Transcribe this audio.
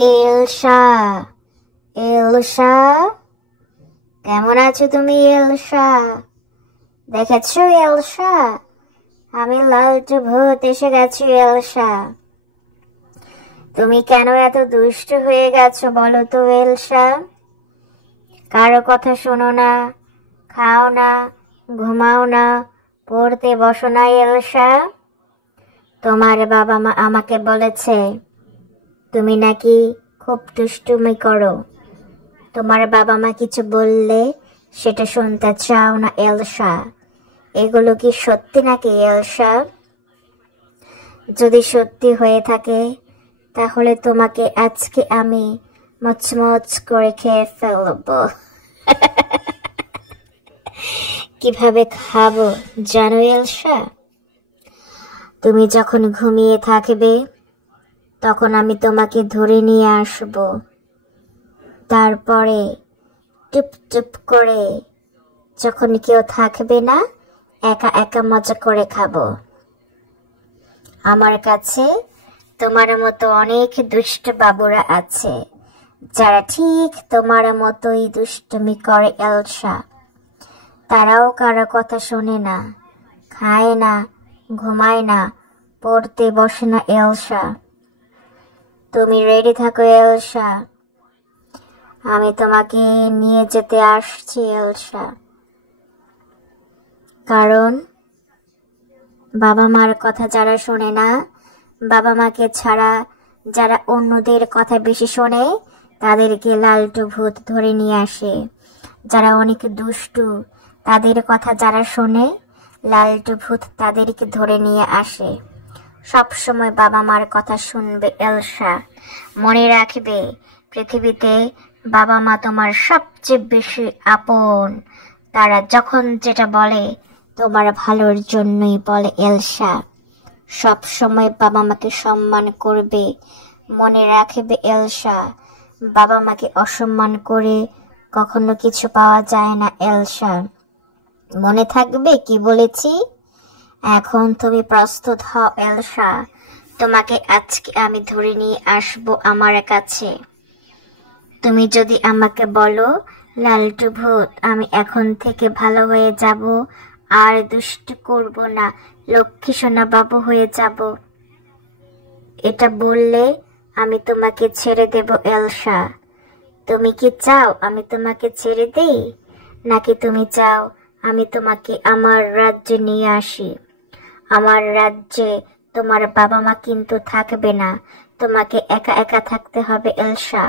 Elsa, Elsa, কেমন আছো তুমি এলসা? দেখেছো এলসা, আমি লালটু ভূত এসে গেছি এলসা। তুমি কেন এত দুষ্ট হয়ে গেছো বলো তো এলসা? কারো কথা শোনো না, খাও না, ঘুমাও না, পড়তে বসো না এলসা। তোমার বাবা মা আমাকে বলেছে তুমি নাকি খুব দুষ্টুমি করো। তোমার বাবা মা কিছু বললে সেটা শুনতে চাও না এলসা। এগুলো কি সত্যি নাকি এলসা? যদি সত্যি হয়ে থাকে তাহলে তোমাকে আজকে আমি মচমচ করে খেয়ে ফেলবো। কিভাবে খাবো জানো এলসা? তুমি যখন ঘুমিয়ে থাকবে তখন আমি তোমাকে ধরে নিয়ে আসব। তারপরে টুপ টুপ করে যখন কেউ থাকবে না একা একা মজা করে খাবো। আমার কাছে তোমার মতো অনেক দুষ্ট বাবুরা আছে যারা ঠিক তোমার মতোই দুষ্টুমি করে এলসা। তারাও কারো কথা শোনে না, খায় না, ঘুমায় না, পড়তে বসে না এলসা। তুমি রেডি থাকো এলসা, আমি তোমাকে নিয়ে যেতে আসছি এলসা। কারণ বাবা মার কথা যারা শোনে না, বাবা মাকে ছাড়া যারা অন্যদের কথা বেশি শোনে তাদেরকে লালটু ভূত ধরে নিয়ে আসে। যারা অনেক দুষ্টু তাদের কথা যারা শোনে লালটু ভূত তাদেরকে ধরে নিয়ে আসে। সব সময় বাবা মার কথা শুনবে এলসা। মনে রাখবে পৃথিবীতে বাবা মা তোমার সবচেয়ে বেশি আপন। তারা যখন যেটা বলে তোমার ভালোর জন্যই বলে এলসা। সব সময় বাবা মাকে সম্মান করবে। মনে রাখবে এলসা, বাবা মাকে অসম্মান করে কখনো কিছু পাওয়া যায় না এলসা। মনে থাকবে কি বলেছি? এখন তুমি প্রস্তুত হও এলসা, তোমাকে আজকে আমি ধরে নিয়ে আসবো আমার কাছে। তুমি যদি আমাকে বলো লালটু ভূত আমি এখন থেকে ভালো হয়ে যাব, আর দুষ্টু করব না, লক্ষ্মী সোনা বাবু হয়ে যাব, এটা বললে আমি তোমাকে ছেড়ে দেব এলসা। তুমি কি চাও আমি তোমাকে ছেড়ে দেই, নাকি তুমি চাও আমি তোমাকে আমার রাজ্যে নিয়ে আসি? আমার রাজ্যে তোমার বাবা মা কিন্তু থাকবে না, তোমাকে একা একা থাকতে হবে এলসা।